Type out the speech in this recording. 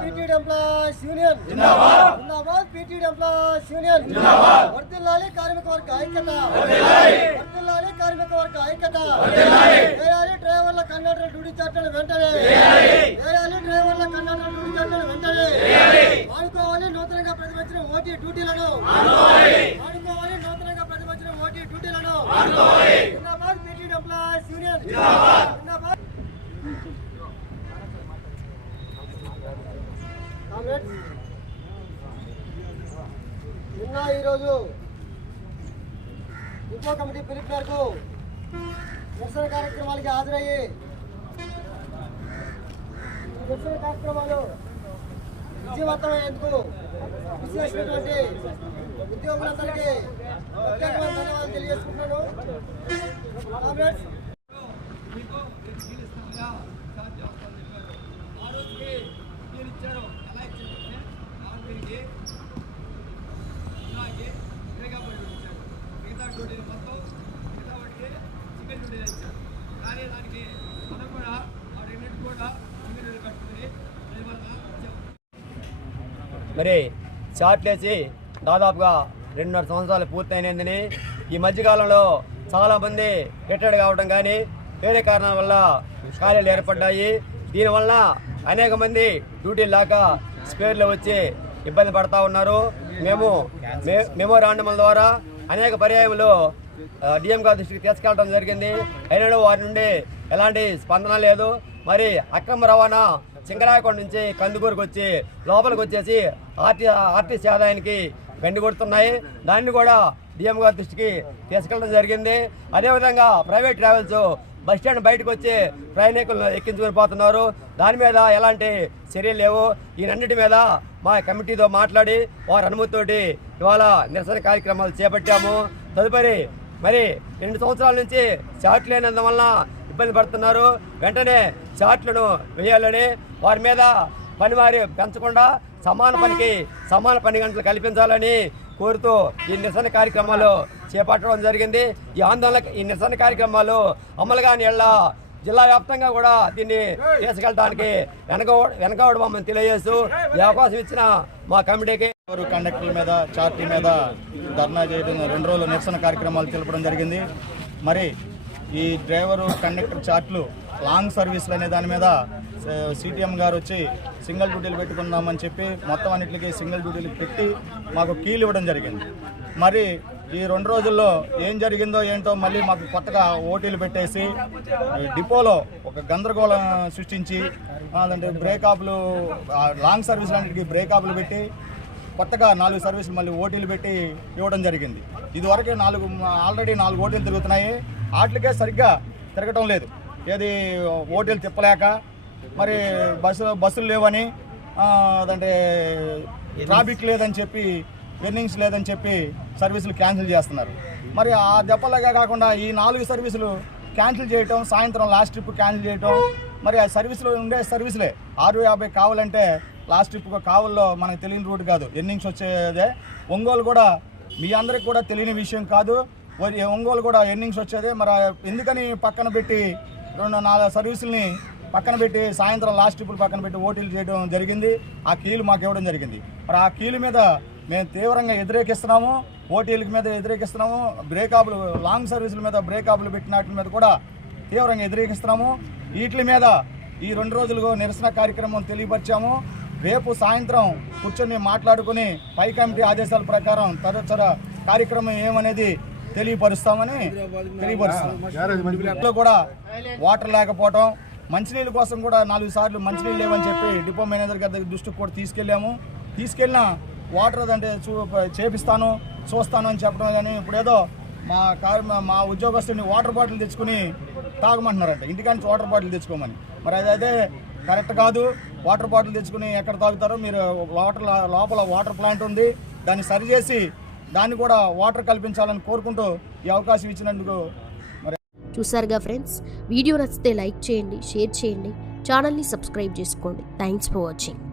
PTD employees union. జిందాబాద్. PTD employees union. జిందాబాద్. వర్ధిల్లాలి కార్మిక వర్గ ఐక్యత. వర్ధిల్లాలి కార్మిక వర్గ ఐక్యత. వేయాలి డ్రైవర్ల కండక్టర్ డ్యూటీ చట్టాలు వెంటనే. వేయాలి డ్రైవర్ల కండక్టర్ డ్యూటీ చట్టాలు వెంటనే. ఆడుకోవాలి నూతనంగా ప్రతిపక్షిన ఓటీ డ్యూటీలను. ఆడుకోవాలి. నూతనంగా ప్రతిపక్షిన ఓటీ డ్యూటీలను. నిన్న ఈరోజు ఇంకో కమిటీ పిలుపు మేరకు నిరసన కార్యక్రమాలకి హాజరయ్యి నిరసన కార్యక్రమాలు విజయవంతమయ్యేందుకు కృషి చేసినటువంటి ఉద్యోగులందరికీ ప్రత్యేకమైన ధన్యవాదాలు తెలియజేసుకుంటున్నాను. కానీ దానికి మనం కూడా కూడా కట్టుకుని మరి చాట్లేసి దాదాపుగా రెండున్నర సంవత్సరాలు పూర్తయినందని ఈ మధ్యకాలంలో చాలామంది రిటైర్డ్ కావడం కానీ వేరే కారణాల వల్ల ఖాళీలు ఏర్పడ్డాయి. దీనివల్ల అనేక మంది డ్యూటీలు లేక స్పేర్లు వచ్చి ఇబ్బంది పడతా ఉన్నారు. మేము మే- మెమోరాండముల ద్వారా అనేక పర్యాయములు డిఎం గారి దృష్టికి తీసుకెళ్ళడం జరిగింది. అయినా వారి నుండి ఎలాంటి స్పందన లేదు. మరి అక్రమ రవాణా సింగరాయకొండ నుంచి కందుకూరుకు వచ్చి లోపలికి వచ్చేసి ఆర్టీ ఆర్టీసీ ఆదాయానికి గండి కొడుతున్నాయి. దాన్ని కూడా డిఎం గారి దృష్టికి తీసుకెళ్ళడం జరిగింది. అదేవిధంగా ప్రైవేట్ ట్రావెల్స్ బస్ స్టాండ్ బయటకు వచ్చి ప్రయాణికులను ఎక్కించుకొని పోతున్నారు. దాని మీద ఎలాంటి చర్యలు లేవు. ఈయనన్నిటి మీద మా కమిటీతో మాట్లాడి వారి అనుమతితోటి ఇవాళ నిరసన కార్యక్రమాలు చేపట్టాము. తదుపరి మరి రెండు సంవత్సరాల నుంచి చార్ట్ లేనందువల్ల ఇబ్బంది పడుతున్నారు. వెంటనే చాట్లను వేయాలని వారి మీద పనివారి పెంచకుండా సమాన పనికి సమాన పని గంటలు కల్పించాలని కోరుతూ ఈ నిరసన కార్యక్రమాలు చేపట్టడం జరిగింది. ఈ ఆందోళన ఈ నిరసన కార్యక్రమాలు అమలు కాని జిల్లా వ్యాప్తంగా కూడా దీన్ని తీసుకెళ్ళడానికి వెనక వెనకవడమని తెలియజేస్తూ ఈ అవకాశం ఇచ్చిన మా కమిటీకి ఎవరు కండక్టర్ల మీద చార్టీ మీద ధర్నా చేయడం రెండు రోజులు నిరసన కార్యక్రమాలు తెలపడం జరిగింది. మరి ఈ డ్రైవరు కండక్టర్ చార్ట్లు లాంగ్ సర్వీసులు అనే దాని మీద సిటిఎం గారు వచ్చి సింగిల్ డ్యూటీలు పెట్టుకుందామని చెప్పి మొత్తం అన్నిటికీ సింగిల్ డ్యూటీలు పెట్టి మాకు కీలు ఇవ్వడం జరిగింది. మరి ఈ రెండు రోజుల్లో ఏం జరిగిందో ఏంటో మళ్ళీ మాకు కొత్తగా ఓటీలు పెట్టేసి డిపోలో ఒక గందరగోళం సృష్టించి అదంటే బ్రేకాప్లు లాంగ్ సర్వీసులన్నిటికీ బ్రేకాప్లు పెట్టి కొత్తగా నాలుగు సర్వీసులు మళ్ళీ ఓటీలు పెట్టి ఇవ్వడం జరిగింది. ఇదివరకు నాలుగు ఆల్రెడీ నాలుగు ఓటీలు తిరుగుతున్నాయి. వాటికే సరిగ్గా తిరగటం లేదు. ఏది ఓటీలు తిప్పలేక మరి బస్సు బస్సులు లేవని అదంటే ట్రాఫిక్ లేదని చెప్పి ఎర్నింగ్స్ లేదని చెప్పి సర్వీసులు క్యాన్సిల్ చేస్తున్నారు. మరి ఆ దెబ్బలాగా కాకుండా ఈ నాలుగు సర్వీసులు క్యాన్సిల్ చేయటం సాయంత్రం లాస్ట్ ట్రిప్ క్యాన్సిల్ చేయటం మరి ఆ సర్వీసులో ఉండే సర్వీసులే ఆరు యాభై కావాలంటే లాస్ట్ ట్రిప్ కావల్లో మనకు తెలియని రూట్ కాదు. ఎర్నింగ్స్ వచ్చేదే. ఒంగోలు కూడా మీ అందరికి కూడా తెలియని విషయం కాదు. మరి ఒంగోలు కూడా ఎర్నింగ్స్ వచ్చేదే. మరి ఎందుకని పక్కన పెట్టి రెండు నాలుగు సర్వీసుల్ని పక్కన పెట్టి సాయంత్రం లాస్ట్ ట్రిప్పులు పక్కన పెట్టి ఓటీలు చేయడం జరిగింది. ఆ కీలు మాకు ఇవ్వడం జరిగింది. మరి ఆ కీలు మీద మేము తీవ్రంగా వ్యతిరేకిస్తున్నాము ఓటీల మీద వ్యతిరేకిస్తున్నాము బ్రేకాపులు లాంగ్ సర్వీసుల మీద బ్రేకాపులు పెట్టిన మీద కూడా తీవ్రంగా వ్యతిరేకిస్తున్నాము. వీటి మీద ఈ రెండు రోజులుగా నిరసన కార్యక్రమం తెలియపరిచాము. రేపు సాయంత్రం కూర్చొని మాట్లాడుకుని పై కమిటీ ఆదేశాల ప్రకారం తరచర కార్యక్రమం ఏమనేది తెలియపరుస్తామని తెలియపరుస్తాం కూడా వాటర్ లేకపోవటం మంచినీళ్ళ కోసం కూడా నాలుగు సార్లు మంచినీళ్ళు లేవని చెప్పి డిపో మేనేజర్ గారి దగ్గర దృష్టికి కూడా తీసుకెళ్ళాము. తీసుకెళ్ళిన వాటర్ అంటే చూ చేపిస్తాను చూస్తాను అని చెప్పడం కానీ ఇప్పుడు ఏదో మా కారు మా ఉద్యోగస్తుని వాటర్ బాటిల్ తెచ్చుకుని తాగమంటున్నారంట. ఇంటికాంచి వాటర్ బాటిల్ తెచ్చుకోమని. మరి అదైతే కరెక్ట్ కాదు. వాటర్ బాటిల్ తెచ్చుకుని ఎక్కడ తాగుతారో మీరు వాటర్ లోపల వాటర్ ప్లాంట్ ఉంది. దాన్ని సరిచేసి దాన్ని కూడా వాటర్ కల్పించాలని కోరుకుంటూ ఈ అవకాశం ఇచ్చినందుకు మరి చూసారుగా ఫ్రెండ్స్? వీడియో నచ్చితే లైక్ చేయండి షేర్ చేయండి. ఛానల్ని సబ్స్క్రైబ్ చేసుకోండి. Thanks for watching.